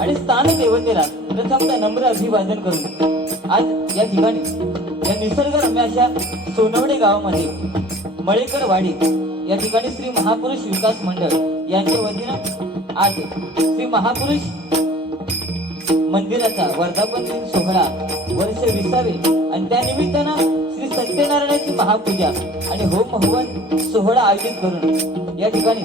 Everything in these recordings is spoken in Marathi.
आणि स्थान देवतेला प्रथमतः नम्र अभिवादन करून आज या ठिकाणी या निसर्गरम्य अशा सोनवडे गावामध्ये मळेकर वाडी या ठिकाणी श्री महापुरुष विकास मंडळ यांच्या वतीनं आज श्री महापुरुष मंदिराचा वर्धापन दिन सोहळा वर्ष 20वे आणि त्या निमित्तानं श्री सत्यनारायणाची महापूजा आणि होम हवन सोहळा आयोजित करून या ठिकाणी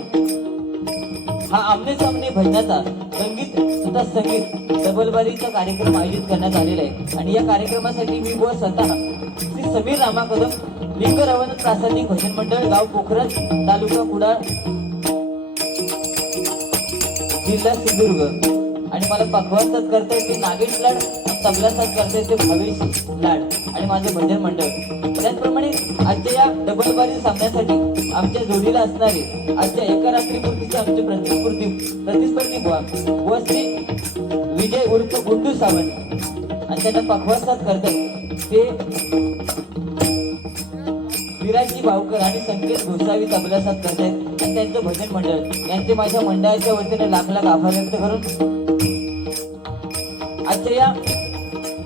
हा आमने सामने भजनाचा संगीत तथा संगीत डबलबारीचा कार्यक्रम आयोजित करण्यात आलेला आहे। आणि या कार्यक्रमासाठी मी व स्वतः श्री समीर रामा कदम लिंग रवन प्रासादिक भजन मंडळ गाव पोखरज तालुका कुडाळ जिल्हा सिंधुदुर्ग आणि मला पखवाज साथ करता येते नागेश लाड, तबला साथ करता येते भावेश लाड आणि माझे भजन मंडळ। त्याचप्रमाणे आजच्या या डबलबारी सामन्यासाठी आमच्या जोडीला असणारे आजच्या एका रात्रीपूर्तीचे आमचे प्रतिस्पर्धी बुवा व श्री विजय उर्फ गुंडू सावंत आणि त्यांना पखवाज साथ करतात ते विराजी भावकर आणि संकेत गोसावी तबला साथ करतायत आणि त्यांचं भजन मंडळ यांचे माझ्या मंडळाच्या वतीने लाख लाख आभार व्यक्त करून आजच्या या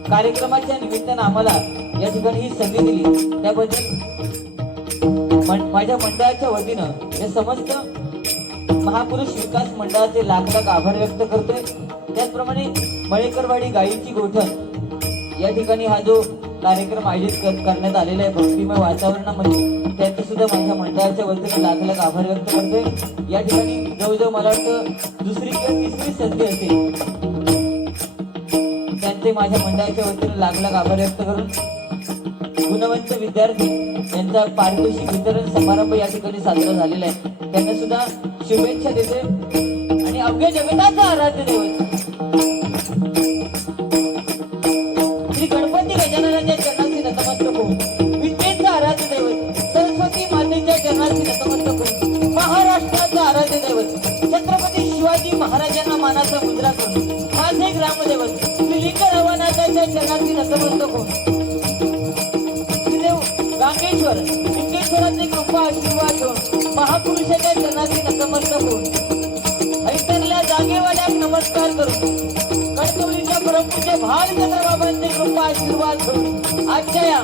कार्यक्रमाच्या निमित्तानं आम्हाला या ठिकाणी ही संधी दिली त्याबद्दल माझ्या मंडळाच्या वतीनं या समस्त महापुरुष विकास मंडळाचे लाख लाख आभार व्यक्त करतोय। त्याचप्रमाणे मळेकरवाडी गायीची गोठण या ठिकाणी हा जो कार्यक्रम आयोजित करण्यात आलेला आहे भक्तिमय वातावरणामध्ये त्याचे सुद्धा माझ्या मंडळाच्या वतीने लाख लाख आभार व्यक्त करतोय। या ठिकाणी जवळजवळ मला वाटतं दुसरी किंवा तिसरी संधी असेल त्यांचे माझ्या मंडळाच्या वतीने लाख लाख आभार व्यक्त करून गुणवंत विद्यार्थी यांचा पारितोषिक वितरण समारंभ या ठिकाणी साजरा झालेला आहे त्यांना सुद्धा शुभेच्छा देते। आणि अवघ्या जगताचा आराध्य दैवत श्री गणपती गजाननाच्या चरणाशी नतमस्तक होऊन विद्येचा आराध्य दैवत सरस्वती मातेच्या चरणाशी नतमस्तक होऊन महाराष्ट्राचा आराध्य दैवत छत्रपती शिवाजी महाराजांना मानाचा मुद्रा करून माझे ग्रामदैवत श्री लिंग रवनाथाच्या चरणाशी नतमस्तक होऊन रामेश्वर लिंगेश्वराचे कृपा आशीर्वाद घेऊन महापुरुषाच्या चरणाशी नतमस्तक होऊन ऐतरल्या जागेवाल्या नमस्कार करून कणकवलीच्या परमपूज्य भालचंद्र बाबांचे कृपा आशीर्वाद घेऊन आजच्या या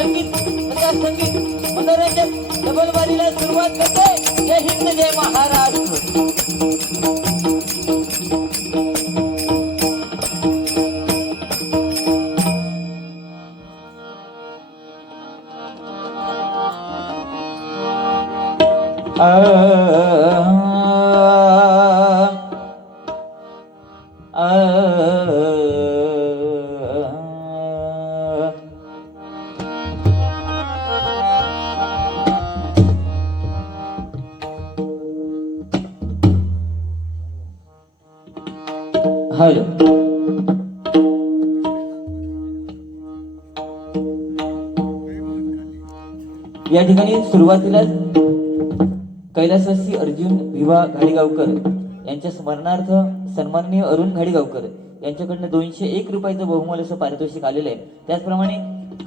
रंगीत तथा संगीत मनोरंजक डबलबारीला सुरुवात करते। जय हिंद जय महाराष्ट्र। हॅलो या ठिकाणी सुरुवातीला कैलासवासी अर्जुन भिवा घाडीगावकर यांच्या स्मरणार्थ सन्माननीय अरुण घाडीगावकर यांच्याकडनं 201 रुपयाचं बहुमोल असं पारितोषिक आलेलं आहे। त्याचप्रमाणे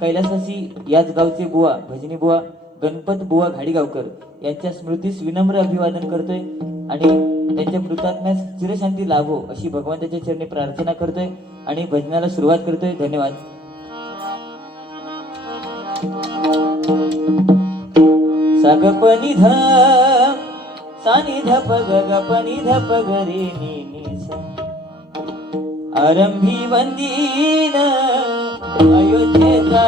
कैलासवासी याच गावचे बुवा भजनी बुवा गणपत बुवा घाडीगावकर यांच्या स्मृतीस विनम्र अभिवादन करतोय आणि त्यांच्या मृतात्म्यास चिरशांती लाभो अशी भगवंताच्या चरणी प्रार्थना करतोय आणि भजनाला सुरुवात करतोय। धन्यवाद। सागपनी ध सानी धप गगपनी धप गरे नी सा आरंभी वंदीन अयोध्येचा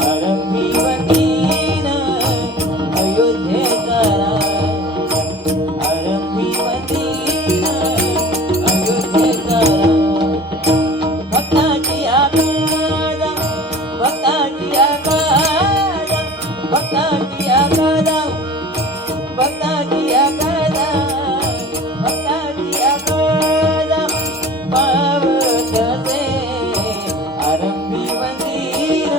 आरंभी वंदीन अयोध्येचा आरंभी वंदीन अयोध्येचा भक्ताची आकारा भक्ताची आकारा भक्ताची आकारा भक्ताची आकारा भक्ताची आकारा पावतसे आरंभी मंदिर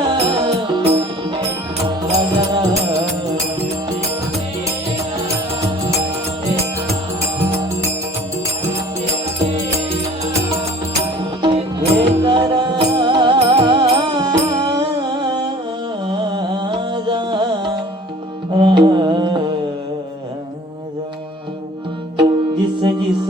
जिस जिस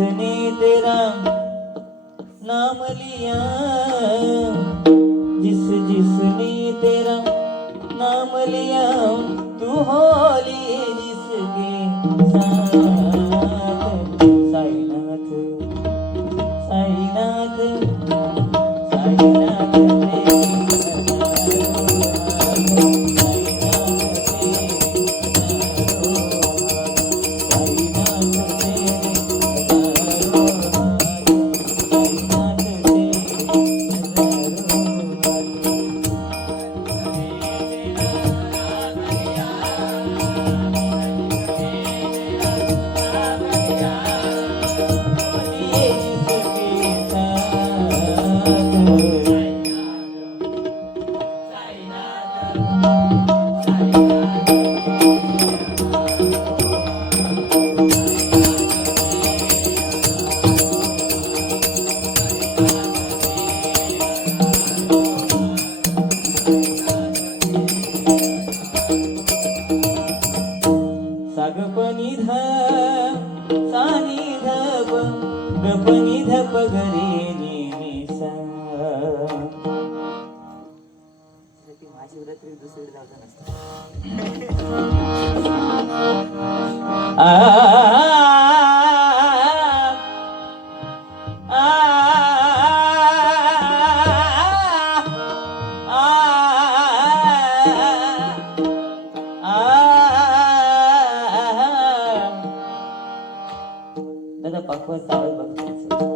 दादा पक्व सावध बघतो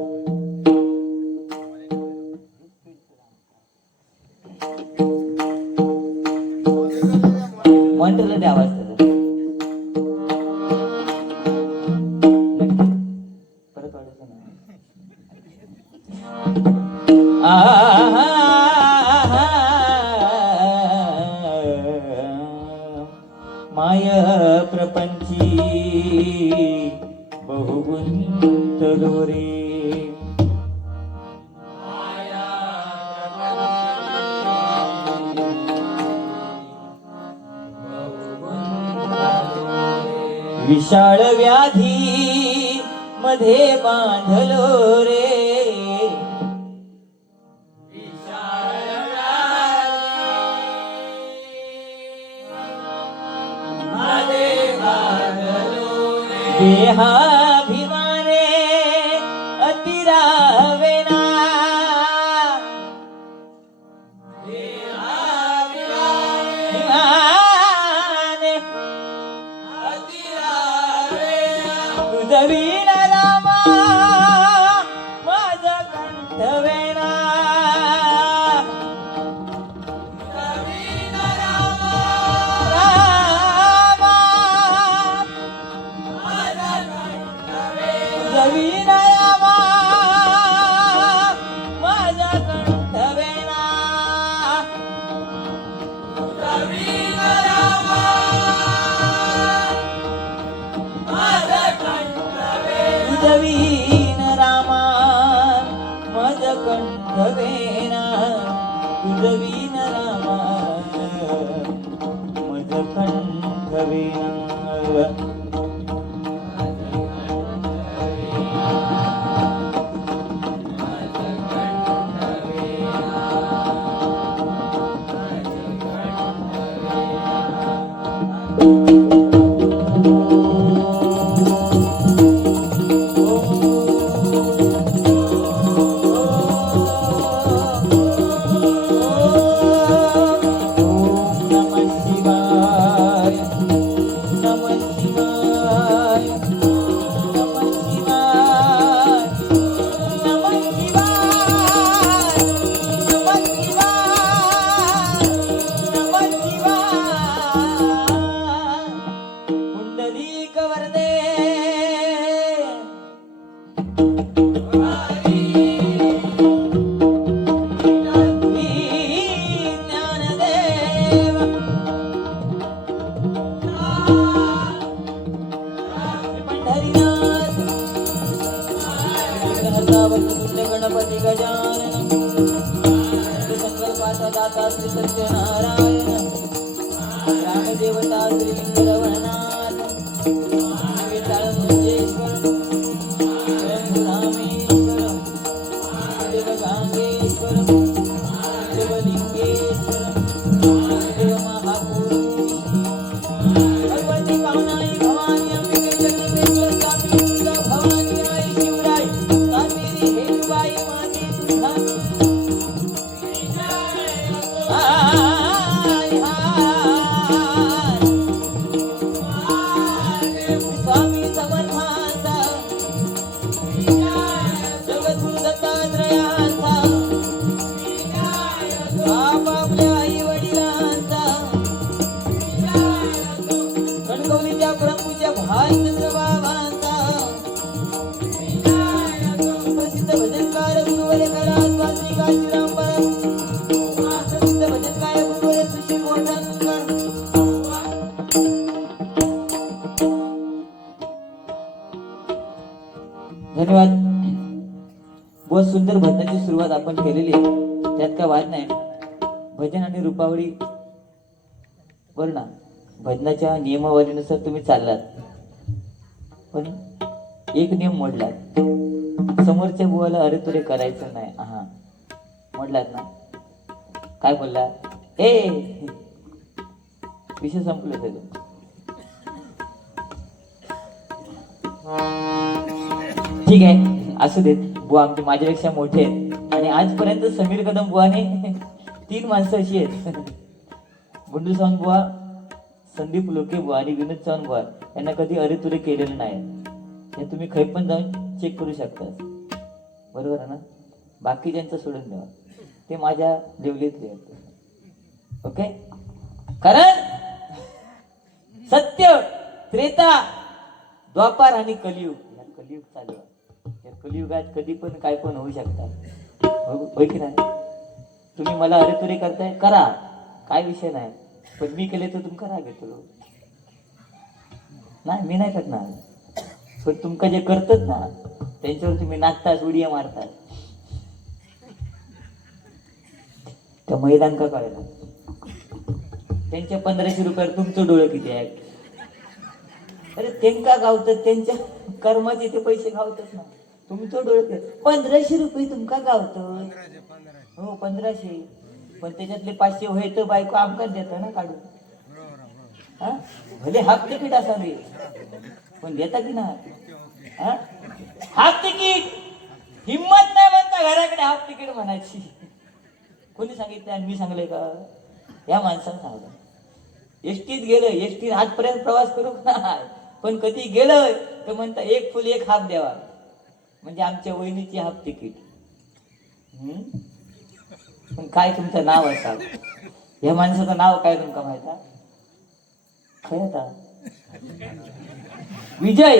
मॉनिटरला द्या आवाज त्याचा परत वाढवतो ना माय प्रपंची बहुगुंतलो रे विशाळ व्याधी मध्ये बांधलो रे देहाभिमाने अतिरावेना तुझवीन रामा माझा कंठवेना तुझवीन रामा माझा कंठवेना तुझवीन रामा मज कंठवेना तुझवीन रामा मज कंठवेना गणपती गजानन संकल्पाचा दाता श्री सत्यनारायण रामदेवता श्री लिंगरवरनाथ विठाळ मंजेश्वर रामेश्वर देव गांगेश्वर शिवलिंगेश्वर देव महापुरुष भगवती पावनाई भवानी अंबिके जगदंबेश्वर कामिंद भवानी आई शिवराई कामिनी हेलुबाई माती सुधा आपापल्या आई वडिलांचा कणकवलीच्या प्रभूच्या भालचंद्र बाबांचा प्रसिद्ध भजनकार गुरुवर करा स्वामी काशीराम प्रसिद्ध भजनकार गुरुवर सुशील मोठा धन्यवाद. बहुत सुंदर भजनाची सुरुवात आपण केलेली आहे, त्यात काय वाद नाही. भजन आणि रूपावळी बर ना, भजनाच्या नियमावलीनुसार तुम्ही चाललात, पण एक नियम मोडलात. समोरच्या बुवाला अरे तुरे करायचं नाही. हा मोडलात ना. काय बोलला? ए विषय संपलं त्याचं. ठीक आहे, असू देत. बुवा आमचे माझ्यापेक्षा मोठे आहेत आणि आजपर्यंत समीर कदम बुवाने 3 माणसं अशी आहेत, गुंडू सावंत बुवा, संदीप लोके बुवा आणि विनोद चव्हाण बुवा, यांना कधी अरे तुरे केलेलं नाही. हे तुम्ही खै पण जाऊन चेक करू शकता. बरोबर आहे ना? बाकीच्यांचं सोडून द्या, ते माझ्या लेवलीतले आहेत. ओके. कारण सत्य, त्रेता, द्वापार आणि कलियुग, कलियुग चालू आहे. कलियुगात कधी पण काय पण होऊ शकतात. होय की नाही? तुम्ही मला अरे तुरे करताय, करा, काय विषय नाही. पण मी केले तर तुमका राग येतो नाही, मी नाही करणार. पण तुमका जे करतात ना त्यांच्यावर तुम्ही नाचताच, उडिया मारतात. त्या महिलांका कळलं, त्यांच्या 1500 रुपयावर तुमचं डोळं किती आहे. अरे त्यांका गावतात, त्यांच्या कर्माचे ते पैसे गावतात ना. तुमचं डोळं 1500 रुपये तुमका गावत. हो 1500, पण त्याच्यातले 500 होय तर बायको आमकाच देतं ना काढून. हा भले हाफ तिकीट असावे पण देता की नाही. हाफ तिकीट हिम्मत नाही म्हणता घराकडे हाफ तिकीट म्हणायची. कोणी सांगितलं आणि मी सांगलंय का? या माणसानं सांगलं. एसटीत गेलं, एसटीत आजपर्यंत प्रवास करू नाही, पण कधी गेलं तर म्हणता 1 फुल 1 हाफ द्यावा, म्हणजे आमच्या वहिनीची हाफ तिकीट. पण काय तुमचं नाव असावं? या माणसाचं नाव काय तुमका माहिती? खरं विजय,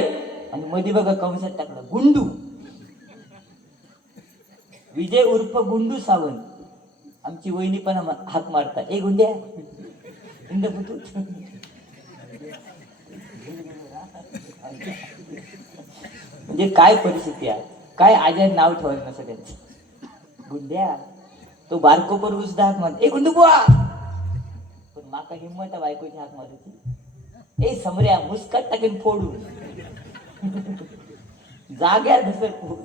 आणि मध्ये बघा कंसात टाकलं गुंडू. विजय उर्फ गुंडू सावंत. आमची वहिनी पण हाक मारतात, ए गुंड्या म्हणजे काय परिस्थिती आहे, काय आजार नाव ठेवायचं नसं त्यांचं. गुंड्या तो बारको पर सुद्धा हाक मारत, ए गुंडू बुवा. पण माका हिंमत आहे बायकोची हाक मारायची. ए समऱ्या मुस्काट टाकेन फोडून जाग्या धसर पोट.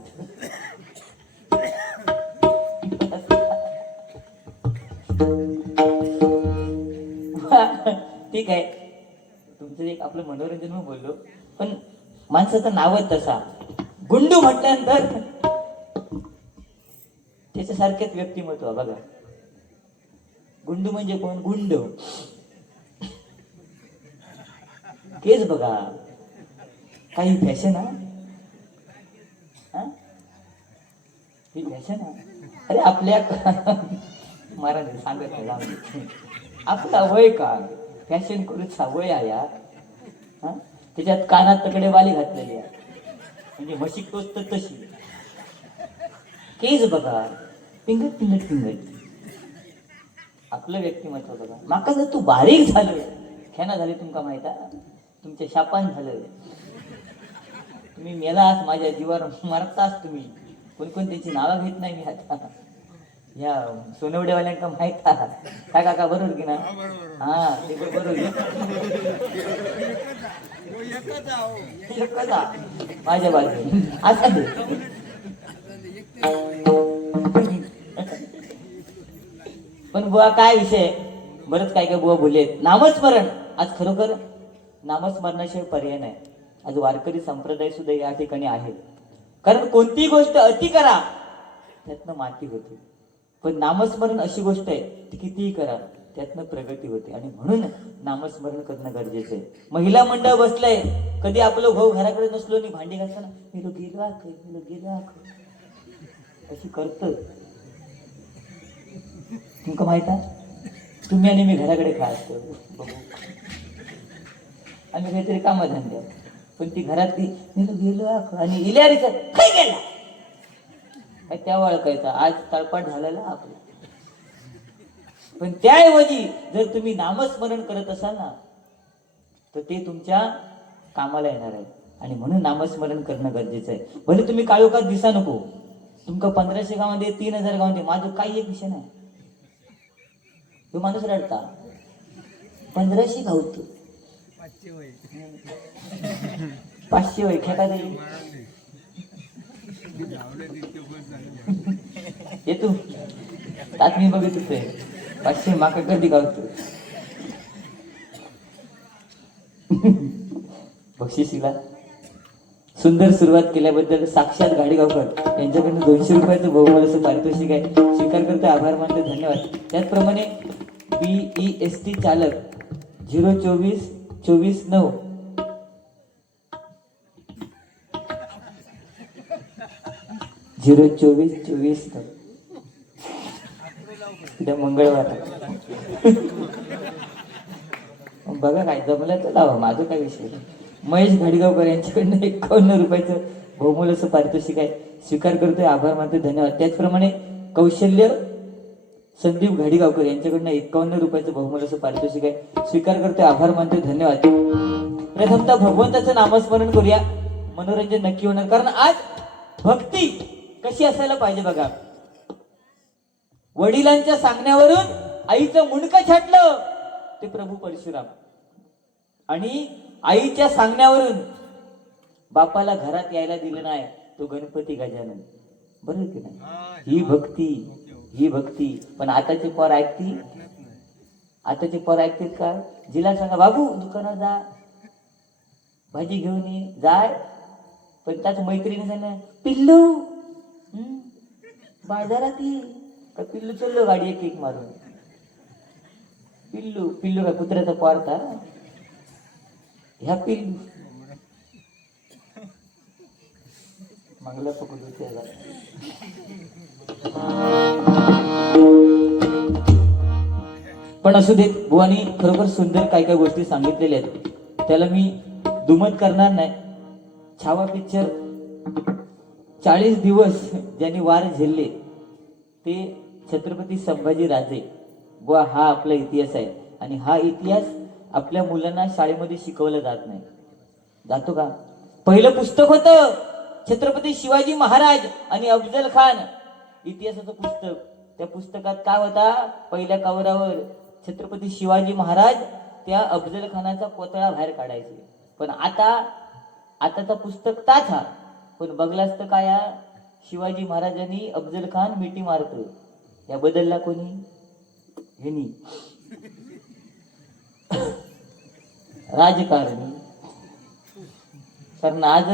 ठीक आहे, तुमचं एक आपलं मनोरंजन म्हणून बोललो, पण माणसाचं नावच तसा. गुंडू म्हटल्यानंतर त्याच्यासारखेच व्यक्तिमत्व बघा. गुंडू म्हणजे कोण? गुंड. केस बघा, काही फॅशन ही फॅशन अरे आपल्या महाराज सांगत नाही, आपला वय का फॅशन करूचा वय आहे यार. त्याच्यात कानात तकडे वाली घातलेली आहे, म्हणजे म्हशी टोचत तशी. केस बघा, पिंगट पिंगट पिंगट. आपलं व्यक्तिमत्व बघा. माका जर तू बारीक झालं, खेना झाली तुमका माहित आहे, तुमच्या शापान झालं, तुम्ही मेलास, माझ्या जीवावर मरतास तुम्ही. कोण त्यांची नावं घेत नाही मी आता. या सोनवडेवाल्यांका माहित आहे काय काका, बरोबर की ना? हा ते बरोबर. माझ्या बाजू असं पण बुवा काय विषय, बरंच काय काय बुवा बोललेत. नामस्मरण आज खरोखर नामस्मरणाशिवाय पर्याय नाही. आज वारकरी संप्रदाय सुद्धा या ठिकाणी आहे. कारण कोणतीही गोष्ट अति करा त्यातनं माती होते, पण नामस्मरण अशी गोष्ट आहे ती कितीही करा त्यातनं प्रगती होते. आणि म्हणून नामस्मरण करणं गरजेचं आहे. महिला मंडळ बसलंय, कधी आपलं भाऊ घराकडे नसलो आणि भांडी घासताना मी गेलो अशी करत. तुमका माहित आहे तुम्ही आणि मी घराकडे काय असतो बघू आम्ही काहीतरी कामधंदे पण ती घरातली मी गेलो आणि इल्यारीच काय गेला काय त्या ओळखायचा आज तळपाट झालेला आपलं पण त्याऐवजी जर तुम्ही नामस्मरण करत असाल ना तर ते तुमच्या कामाला येणार आहे आणि म्हणून नामस्मरण करणं गरजेचं आहे. भले तुम्ही काळोखात दिसा नको तुमका 1500 गावांमध्ये 3000 गावांमध्ये माझं काही एक विषय नाही. तो माणूस रडता 1500 गावतो 500 वय खेळा जाईल येतो त्यात मी बघत होते 500 माका कधी गावतो बक्षिसीला सुंदर सुरुवात केल्याबद्दल साक्षात गाडीगावकर यांच्याकडनं 200 रुपयाचं बहुमोलाचं पारितोषिक आहे स्वीकार करतो आभार मानतो धन्यवाद. त्याचप्रमाणे BEST चालक 02424 उद्या मंगळवार बघा काय जमलं तर लावा माझं काय विषय. महेश घाडीगावकर यांच्याकडनं 51 रुपयाचं बहुमोलाचं पारितोषिक आहे स्वीकार करतोय आभार मानतोय धन्यवाद. त्याचप्रमाणे कौशल्य संदीप घाडीगावकर यांच्याकडनं 51 रुपयाचं बहुमोलाचं पारितोषिक आहे स्वीकार करतोय आभार मानतोय धन्यवाद. प्रथमतः भगवंताचं नामस्मरण करूया मनोरंजन नक्की होणार कारण आज भक्ती कशी असायला पाहिजे बघा. वडिलांच्या सांगण्यावरून आईचं मुंडकं छाटलं ते प्रभू परशुराम आणि आईच्या सांगण्यावरून बापाला घरात यायला दिलं नाही तो गणपती गजानन. बरोबर की नाही ही भक्ती पण आताची पोर ऐकती आताची पोर ऐकतील का. जिला सांगा बाबू दुकानात जा भाजी घेऊन ये जाय पण त्याच मैत्रिणी सांगा पिल्लू बाजारात ये का पिल्लू चाललो गाडी एक मारून पिल्लू का कुत्र्याचा पारता ह्या पिल्लू मंगला पकडू त्याला. पण असू देत बुवानी खरोखर सुंदर काय काय गोष्टी सांगितलेल्या आहेत त्याला मी दुमत करणार नाही. छावा पिक्चर 40 दिवस ज्यांनी वार झेलले ते छत्रपती संभाजी राजे बुवा हा आपला इतिहास आहे आणि हा इतिहास आपल्या मुलांना शाळेमध्ये शिकवला जात नाही. जातो का. पहिलं पुस्तक होतं छत्रपती शिवाजी महाराज आणि अफजल खान इतिहासाचं पुस्तक. त्या पुस्तकात काय होता पहिल्या कवरावर छत्रपती शिवाजी महाराज त्या अफजल खानाचा कोतळा बाहेर काढायचे. पण आताचा पुस्तक ताच हा पण बघलास तर काय शिवाजी महाराजांनी अफजल खान मिठी मारतो या बदलला कोणी हेनी राजकारणी. कारण आज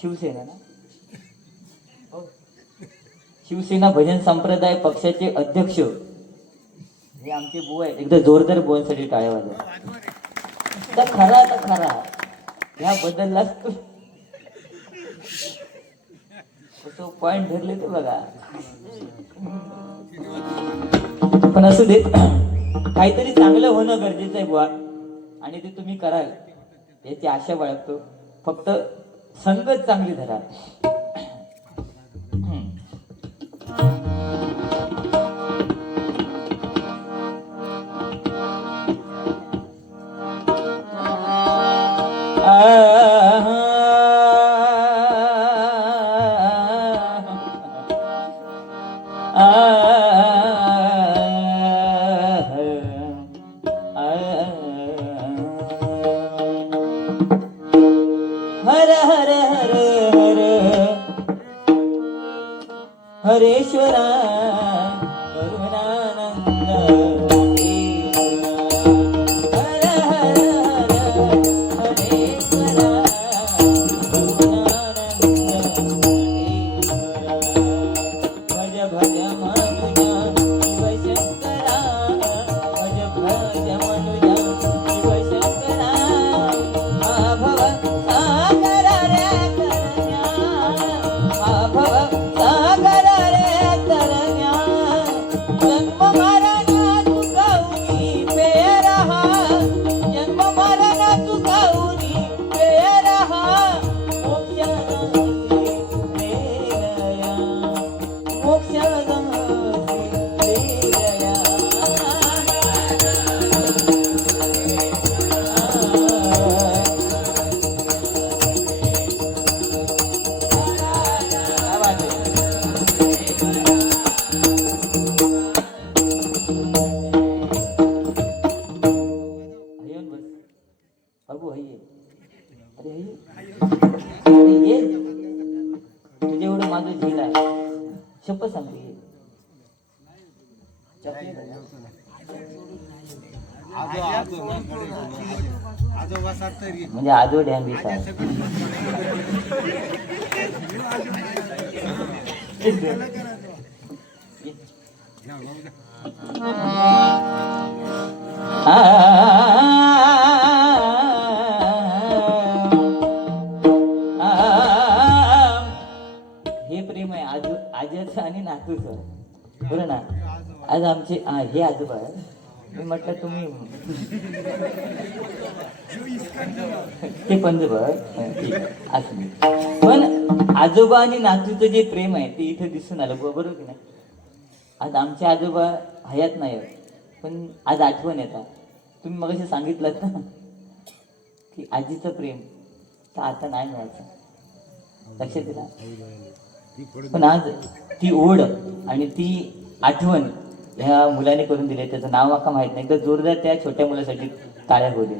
शिवसेना ना शिवसेना भजन संप्रदाय पक्षाचे अध्यक्ष हे आमचे बुवा आहेत. एकदा जोरदार बुवांसाठी टाळ्या वाजवा. तर खरा ह्या बदललाच तो पॉइंट धरले ते बघा. पण असू देत काहीतरी चांगलं होणं गरजेचं आहे बुवा आणि ते तुम्ही कराल याची आशा बाळगतो. फक्त संगत चांगली धरा. हर हर हर हर हरेश्वरा करुणानंद हर हर हर हरेश्वरा करुणानंद भज भज मनुजा शिवशंकरा भज भज मनुजा शिवशंकरा आभव सागर रे तरण्या आभव सागर रे तरण्या जन्म मरण म्हणजे आजो डॅम आहे. हे प्रेम आहे आजोचं आणि नातूचं, बरं ना. आज आमचे हे आजोबा मी म्हटलं तुम्ही ते पंजोबा ठीक असं. पण आजोबा आणि नातूचं जे प्रेम आहे ते इथं दिसून आलं बरोबर की नाही. आज आमचे आजोबा हयात नाही पण आज आठवण येतात. तुम्ही मगाशी सांगितलं ना की आजीचं प्रेम तर आता नाही मिळायचं, लक्षात दिला. पण आज ती ओढ आणि ती आठवण ह्या मुलाने करून दिली. त्याचं नाव आका माहित नाही, तर जोरदार त्या छोट्या मुलासाठी टाळ्या होऊ दे.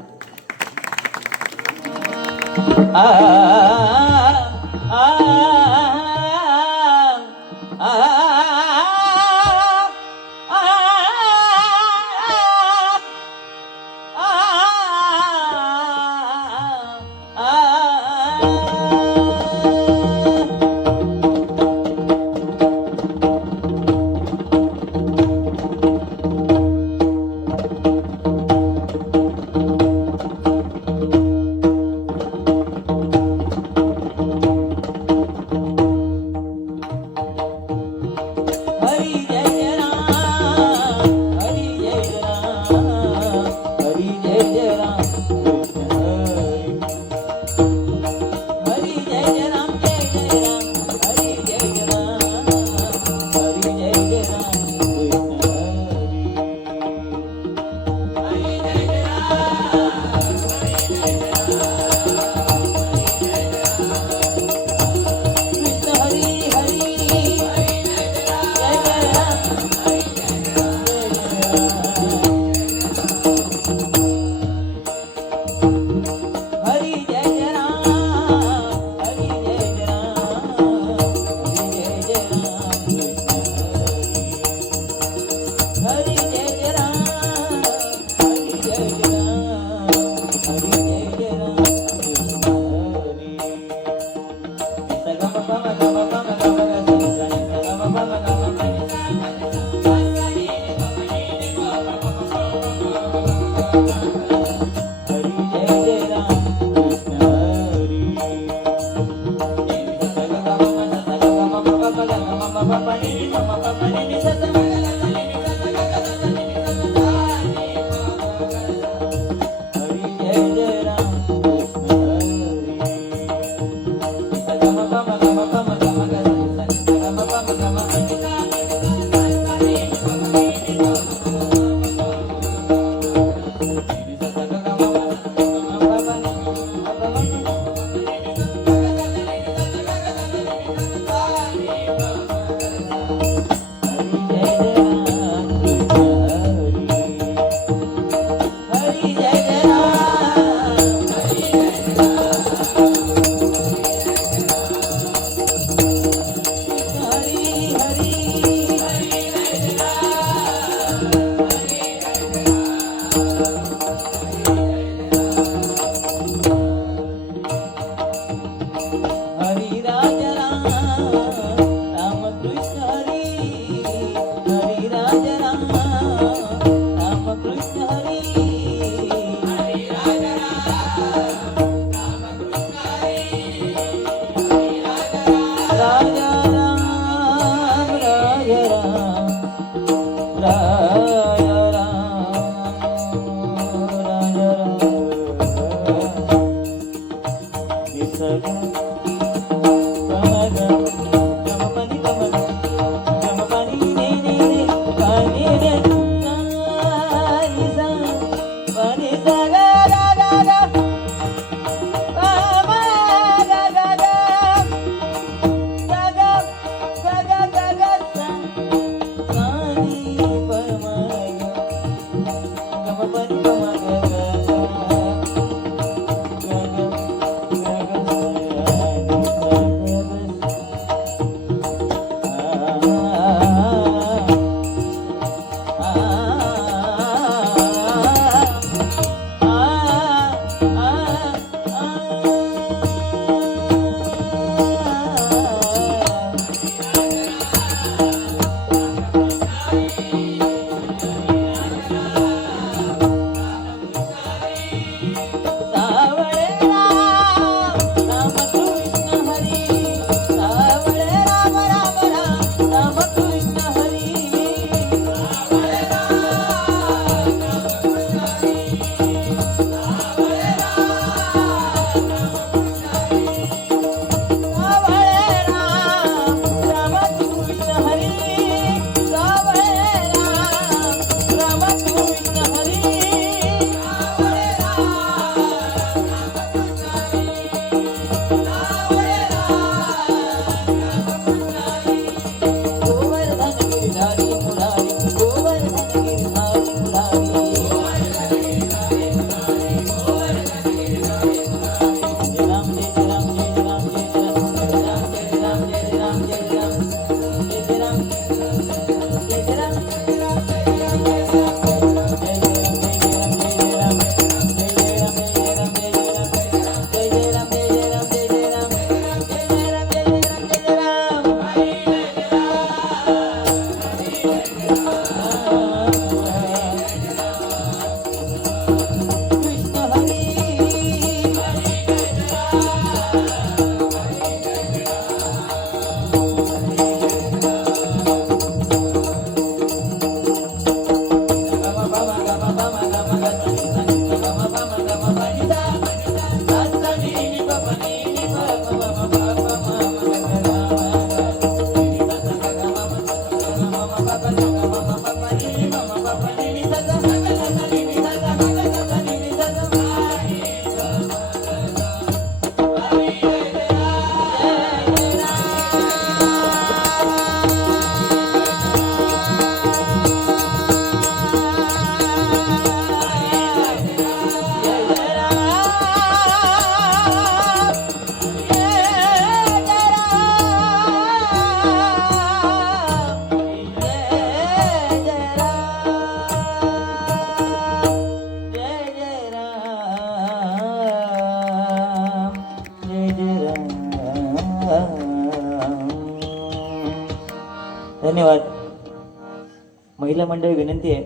महिला मंडळ विनंती आहे,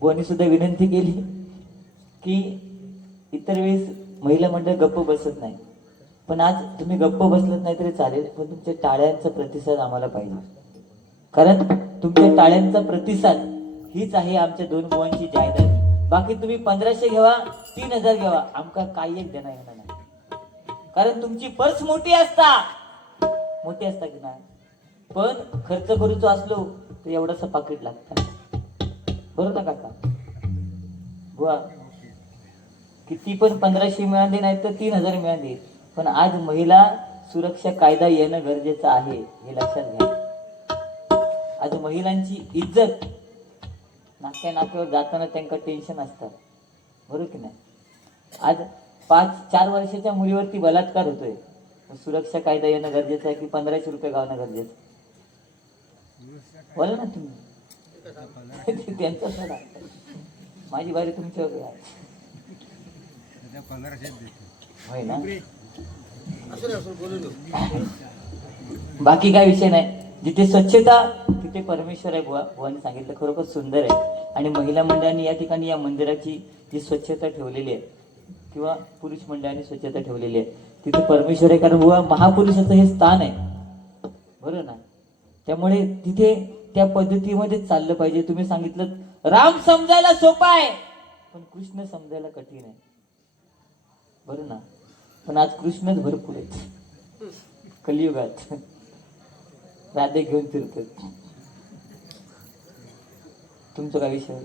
बुवांनी सुद्धा विनंती केली की इतर वेळेस महिला मंडळ गप्प बसत नाही, पण आज तुम्ही गप्प बसलत नाही तरी चालेल, पण तुमच्या टाळ्यांचा प्रतिसाद आम्हाला पाहिजे. कारण तुमच्या टाळ्यांचा प्रतिसाद हीच आहे आमच्या दोन बुवांची जायदाद. बाकी तुम्ही 1500 घ्यावा, 3000 घ्यावा, आमका काही एक देणार येणार नाही. कारण तुमची पर्स मोठी असता की नाही, पण खर्च करूचो असलो तर एवढासा पाकिट लागतं. बरोबर ना काका? बुवा किती पण 1500 मिळाले नाही तर 3000 मिळाले, पण आज महिला सुरक्षा कायदा येणं गरजेचं आहे, हे लक्षात घ्या. आज महिलांची इज्जत नाक्यावर जाताना त्यांना टेन्शन असतं, बरोबर की नाही? आज 4 वर्षाच्या मुलीवरती बलात्कार होतोय, सुरक्षा कायदा येणं गरजेचं आहे की 1500 रुपये गावणं गरजेचं? बोला ना तुम्ही. त्यांचा सोडा, माझी बारी तुमच्यावर आहे. होय ना? बाकी काय विषय नाही. जिथे स्वच्छता तिथे परमेश्वर आहे. बुवांनी सांगितलं, खरोखर सुंदर आहे. आणि महिला मंडळाने या ठिकाणी या मंदिराची जी स्वच्छता ठेवलेली आहे किंवा पुरुष मंडळाने स्वच्छता ठेवलेली आहे, तिथे परमेश्वर आहे. कारण बुवा महापुरुषाचं हे स्थान आहे, बरोबर ना? त्यामुळे तिथे त्या पद्धतीमध्ये चाललं पाहिजे. तुम्ही सांगितलं राम समजायला सोपा आहे, पण कृष्ण समजायला कठीण आहे, बरोबर ना? पण आज कृष्णच भरपूर आहेत कलियुगात, राधे घेऊन फिरतात. तुमचं काय विषय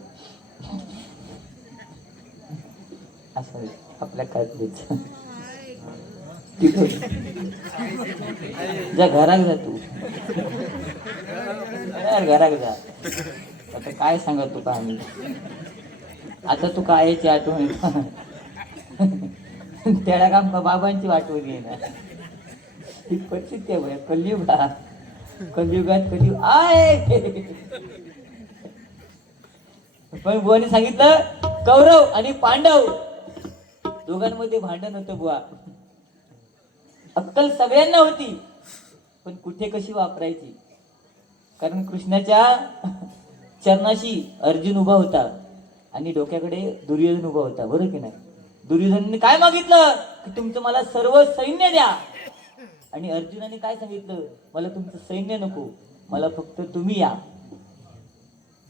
असं आपल्या काळातलीच जा घरात जा, तू घरात जा. आता काय सांगत तू का आम्ही, आता तू काय याची आठवण त्याला काम का बाबांची आठवण येणार. ही परिस्थिती आहे बघा, कलियुगात कलियुग आहे. पण बुवाने सांगितलं कौरव आणि पांडव दोघांमध्ये भांडण होतं बुवा. अक्कल सगळ्यांना होती, पण कुठे कशी वापरायची. कारण कृष्णाच्या चरणाशी अर्जुन उभा होता आणि डोक्याकडे दुर्योधन उभा होता, बरोबर की नाही? दुर्योधनाने काय मागितलं की तुमचं मला सर्व सैन्य द्या, आणि अर्जुनाने काय सांगितलं, मला तुमचं सैन्य नको, मला फक्त तुम्ही या.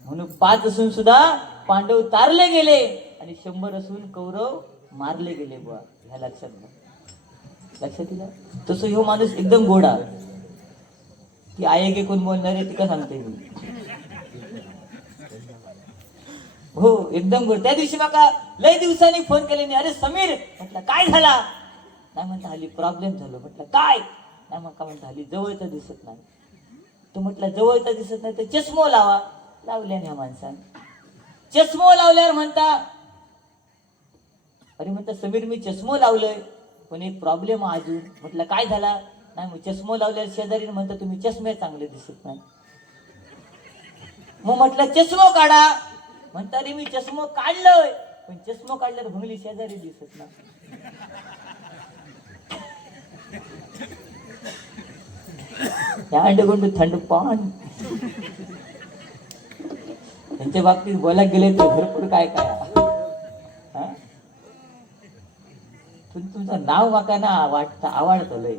म्हणून 5 असून सुद्धा पांडव तारले गेले आणि 100 असून कौरव मारले गेले बुवा. ह्या लक्षात घ्या, लक्षात दिला. तसं ह्यो माणूस एकदम गोडा. ती आहे की कोण बोलणार आहे ती का सांगते मी. हो एकदम गोड. त्या दिवशी माका लय दिवसांनी फोन केले नाही, अरे समीर म्हटलं काय झाला, नाही म्हणता हल्ली प्रॉब्लेम झालो. म्हटलं काय, नाही मग का म्हणता हल्ली जवळचा दिसत नाही. तो म्हटलं जवळचा दिसत नाही तर चष्मो लावा. लावल्याने ह्या माणसाने चष्मो लावल्यावर म्हणता, अरे म्हणता समीर मी चष्मो लावलंय पण एक प्रॉब्लेम अजून. म्हटलं काय झाला, नाही मग चष्मो लावल्यावर शेजारी म्हणता तुम्ही चष्मे चांगले दिसत नाही. मग म्हटलं चष्मो काढा. म्हणता रे मी चष्मो काढलोय, पण चष्मो काढल्यावर भंगली शेजारी दिसत ना. अंडगुंड थंड पान. त्यांच्या बाबतीत बोलायला गेले तर भरपूर काय काय. तुमचं नाव माका ना वाटतं आवडतं लय.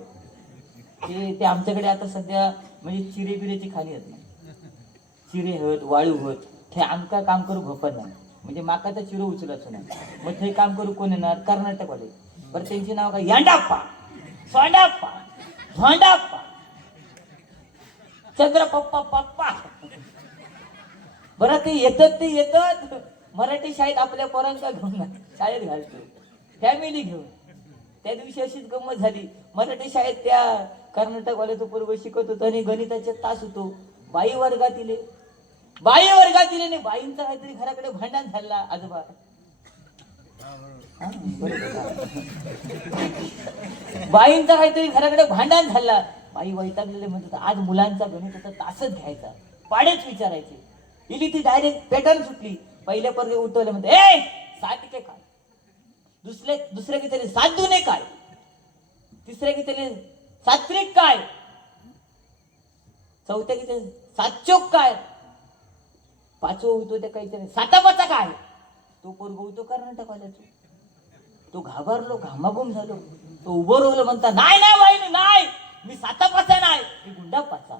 ते आमच्याकडे आता सध्या म्हणजे चिरे बिरेची खाली आहेत ना, चिरे होत वाळू होत, ते आमका काम करू भपत नाही. म्हणजे माका तर चिरो उचलाच नाही. मग ते काम करू कोण येणार, कर्नाटकवाले. बरं त्यांची नाव काय, यांडाप्पा, सोंडाप्पा, झोंडाप्पा, चंद्रपप्पा पप्पा. बरं ते येतात मराठी शाळेत आपल्या पोरांचा घेऊन शाळेत घालतो, फॅमिली घेऊन. त्या दिवशी अशीच गंमत झाली. मराठी शाळेत त्या कर्नाटकवाल्याचा पूर्व शिकत होतो आणि गणिताचे तास होतो. बाई वर्गातील नाही, बाईंचा काहीतरी घराकडे भांडण झाला. आजोबा बाईंचा काहीतरी घराकडे भांडण झाला. बाई वैतागलेले म्हणतात आज मुलांचा गणिताचा तासच घ्यायचा, पाडेच विचारायचे. इली ती डायरेक्ट पॅटर्न सुटली. पहिले पर्गे उठवले म्हणते ए 7 के काय, दुसरे की त्याने 7 दुने काय, तिसऱ्या की त्याने 7 त्रिक काय, चौथ्या की त्याने 7 चोक काय, पाचवं होतो त्या काहीतरी सातापाचा काय तो पोरग होतो कर्नाटकवाल्याच. तो घाबरलो, घामाघूम झालो. तो उभं राहिलो, म्हणता नाही नाही वाईन नाही, मी सातापाचा नाही, मी गुंडापाचा.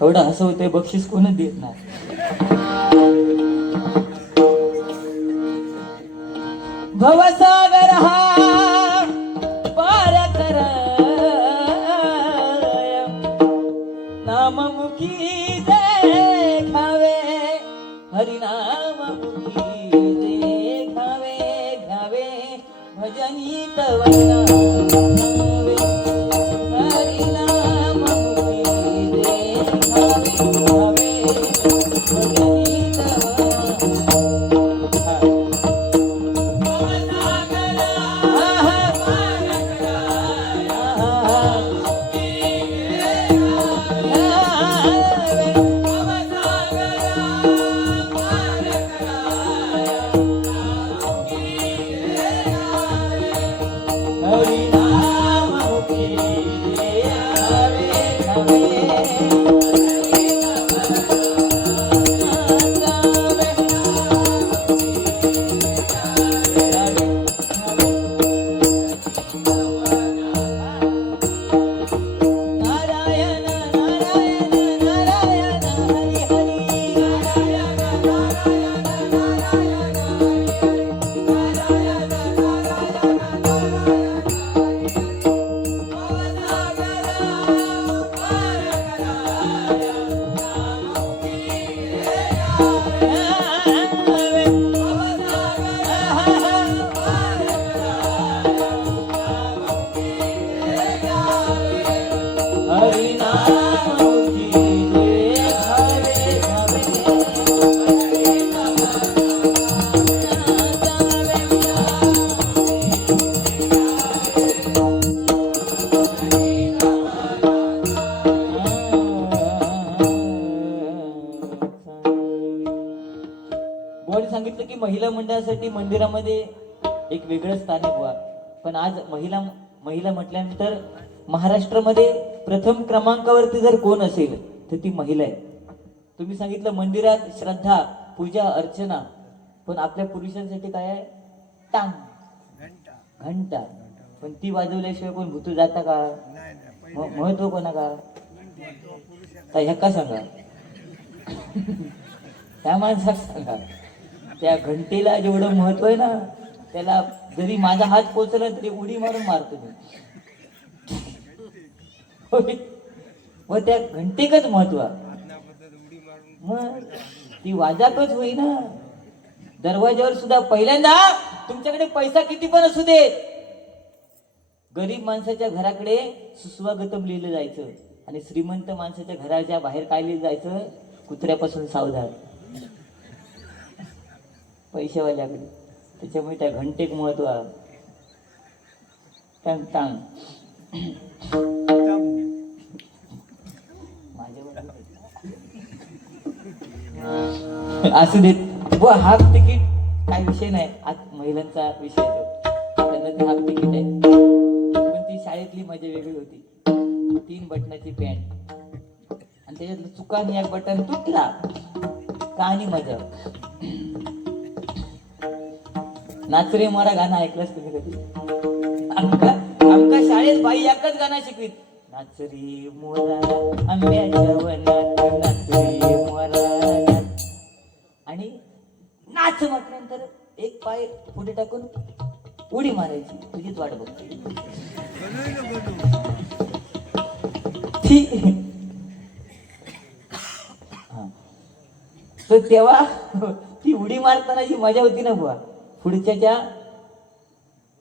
एवढं हसं होतंय, बक्षीस कोणच देत नाही. भवसागर हा पार कर, नाममुखी देखावे, हरिनाममुखी देखावे, घ्यावे भजनी तव नावे, हरिनाममुखी देखावे, घ्यावे भजनी सांगितलं की महिला मंडळासाठी मंदिरामध्ये एक वेगळं स्थान आहे बुवा. पण आज महिला म्हटल्यानंतर महाराष्ट्रामध्ये प्रथम क्रमांकावरती जर कोण असेल तर ती महिला आहे. तुम्ही सांगितलं मंदिरात श्रद्धा, पूजा, अर्चना, पण आपल्या पुरुषांसाठी काय आहे? टांग, घंटा. पण ती वाजवल्याशिवाय कोण भूतू जाता का? महत्व कोणा का? ह्या का सांगा, त्या माणसाला सांगा. त्या घंटेला जेवढं महत्व आहे ना, त्याला जरी माझा हात पोचला तरी उडी मारून मारतो मी. व त्या घंटेकच महत्व, मग ती वाजातच होईना. दरवाज्यावर सुद्धा पहिल्यांदा तुमच्याकडे पैसा किती पण असू दे, गरीब माणसाच्या घराकडे सुस्वागतम लिहिलं जायचं, आणि श्रीमंत माणसाच्या घराच्या बाहेर काय लिहिलं जायचं? कुत्र्यापासून सावधान. पैशावाल्याकडे. त्याच्यामुळे त्या घंटेक महत्व. टांग टांग असू देत व हाफ तिकीट काही विषय नाही. आज महिलांचा विषय त्यांना ते हाफ तिकीट आहे. पण ती शाळेतली मजा वेगळी होती. 3 बटनाची पॅन्ट आणि त्याच्यातलं चुकाने एक बटन तुटला का आणि मजा. नाचरे मोरा गाणं ऐकलंच तुम्ही कधी? आमका शाळेत बाई एकच गाणं शिकवीत, नाचरे मोरा आंब्याच्या वनात, नाचरे मोरा. आणि नाच म्हटल्यानंतर एक पाय पुढे टाकून उडी मारायची. तुझीच वाट बघते तर तेव्हा ती उडी मारताना जी मजा होती ना बुवा, पुढच्या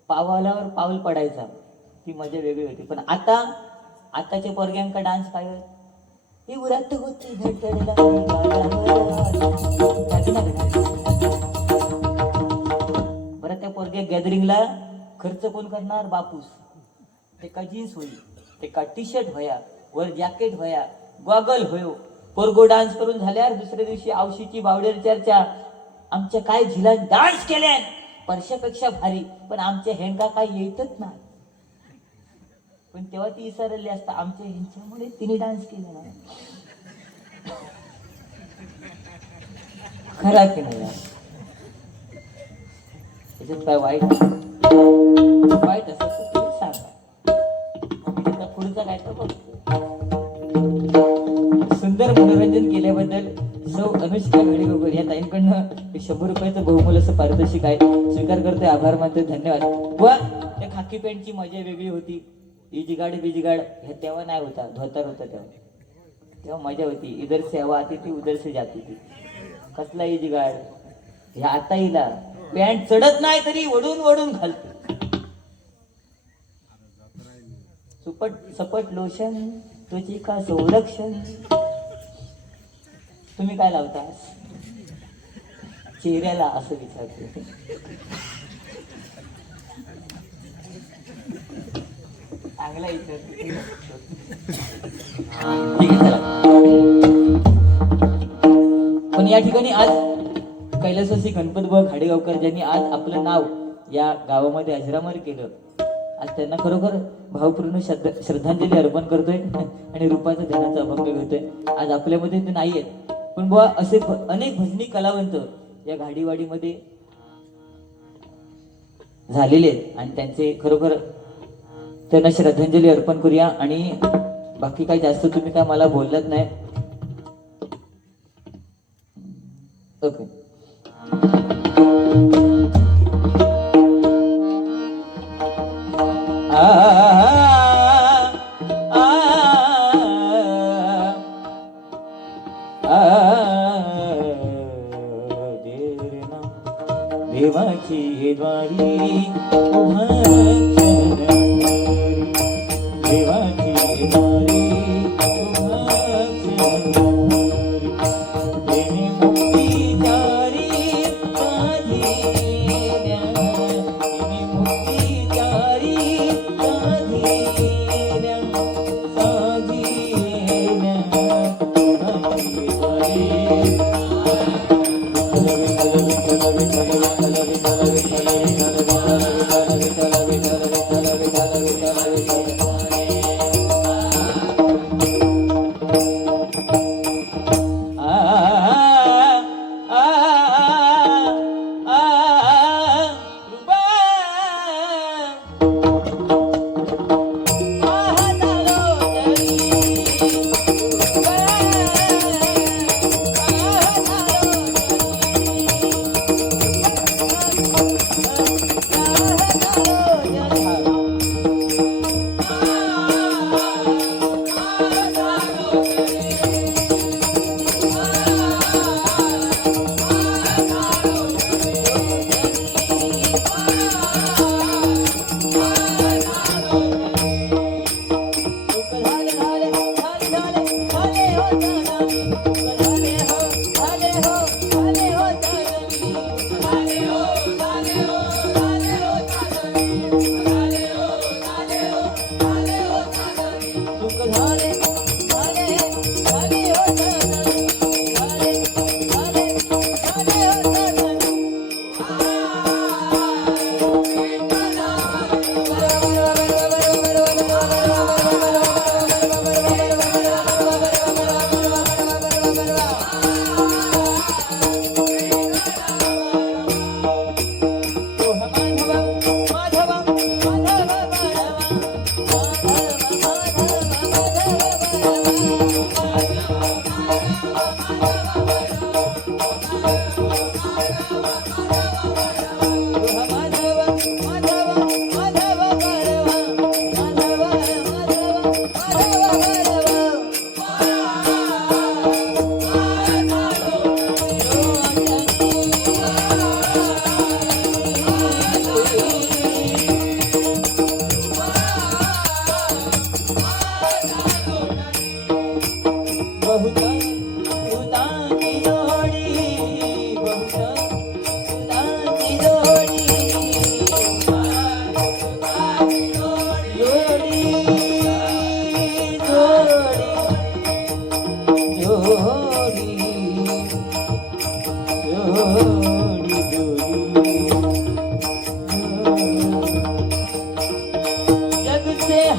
पावलावर पाऊल पडायचा, ती मजा वेगळी होती. पण आताच्या पोरग्यांका डान्स काय ही उरात होती भेटला. बरं, त्या पोरग्या गॅदरिंगला खर्च कोण करणार? बापूस. ते का जीन्स होई, ते का टी शर्ट होया, वर जॅकेट होया, गॉगल होयो. पोरगो डान्स करून झाल्यावर दुसऱ्या दिवशी आवशीची बावडेर चर्चा, आमच्या काय झिला डान्स केल्यान, परशापेक्षा भारी. पण आमच्या हेंका काय येतच नाही. पण तेव्हा ती विसरली असता आमच्या ह्यांच्यामुळे तिने डान्स केला ना. खरा की नाही यार? त्याच्यात काय वाईट वाईट असं तुम्ही सांगा. त्याचा पुढचा काय तर बघतो. सुंदर मनोरंजन केल्याबद्दल सौ अनुष्का घडीगोबर या ताईंकडनं 100 रुपयाचं बहुमूल्य असं पारितोषिक आहे. स्वीकार करतोय, आभार मानतोय, धन्यवाद. व त्या खाकी पॅन्टची मजा वेगळी होती. इजीगाड बिजीगाड ह्या तेव्हा नाही होता, धोतर होता तेव्हा मजा होती. इधर से हवा आती थी उधर से जाती थी. कसला इजीगाड ह्या आता हिला पॅन्ट चढत नाही तरी वडून वडून घालते. सुपट सपट लोशन तुझी का संरक्षण. तुम्ही काय लावतास चेहऱ्याला असं विचारते. चांगला विचारते. ठीक आहे चला. पण या ठिकाणी आज कैलासवासी गणपतबुवा खाडेगावकर ज्यांनी आज आपलं नाव या गावामध्ये अजरामर केलं, आज त्यांना खरोखर भावपूर्ण श्रद्धांजली अर्पण करतोय आणि रूपाचा ध्यानाचा अभंग घेतोय. आज आपल्यामध्ये ते नाही आहेत, पण बुवा असे अनेक भजनी कलावंत या घाडीवाडीमध्ये झालेले आहेत आणि त्यांचे खरोखर त्यांना श्रद्धांजली अर्पण करूया. आणि बाकी काही जास्त तुम्ही काय मला बोललात नाही. ओके. देवाची द्वारी उभा देवाची द्वारी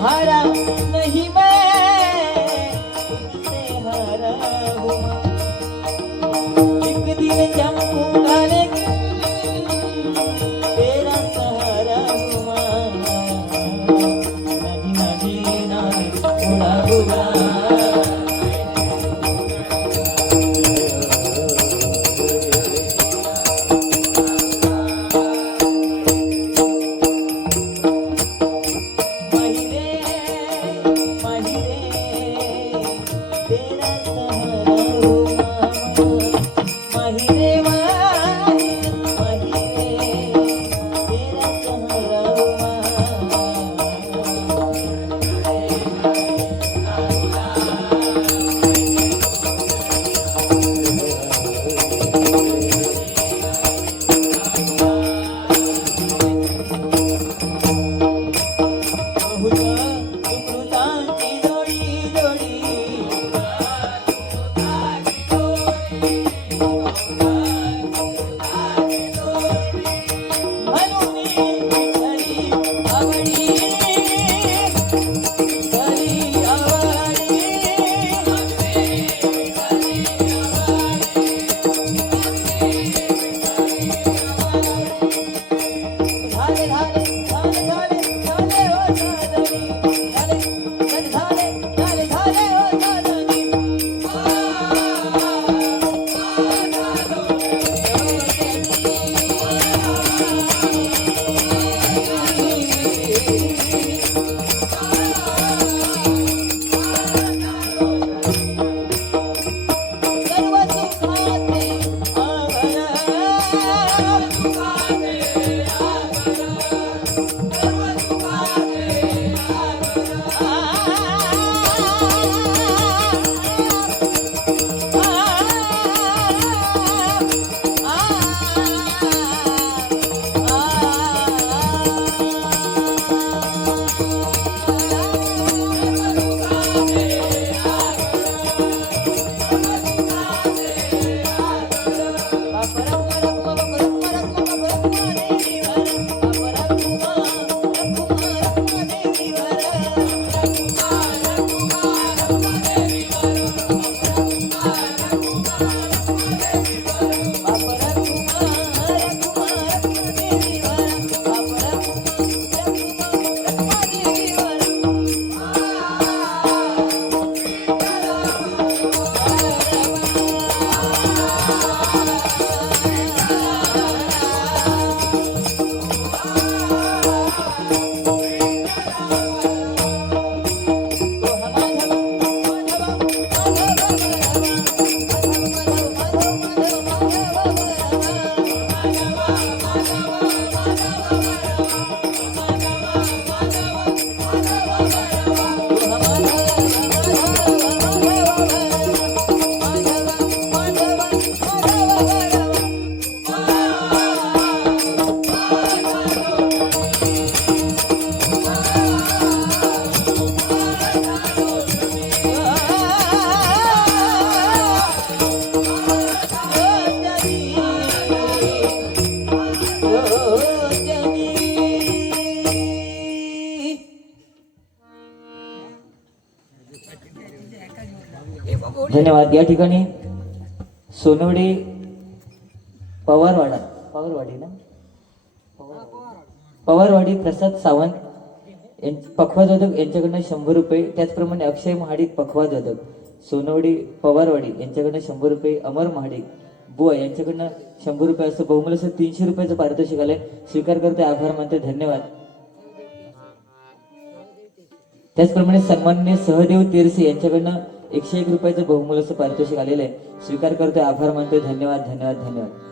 हरा हुमा एक दिन चमकू डाले तेरा सहारा हुमा माझी माझी नावे उडा उडा धन्यवाद. या ठिकाणी सोनवडी पवारवाडी ना पवारवाडी प्रसाद सावंत पखवाजोदक यांच्याकडनं 100 रुपये. त्याचप्रमाणे अक्षय महाडिक पखवाजोदक सोनवडी पवारवाडी यांच्याकडनं 100 रुपये. अमर महाडिक बुवा यांच्याकडनं 100 रुपये असं बहुमूल्य असं 300 रुपयाचं पारितोषिक आलंय. स्वीकार करते, आभार मानते, धन्यवाद. त्याचप्रमाणे सन्माननीय सहदेव तेरसे यांच्याकडनं 101 रुपयाचं बहुमूल्य असं पारितोषिक आलेलं आहे. स्वीकार करते, आभार मानते, धन्यवाद धन्यवाद धन्यवाद.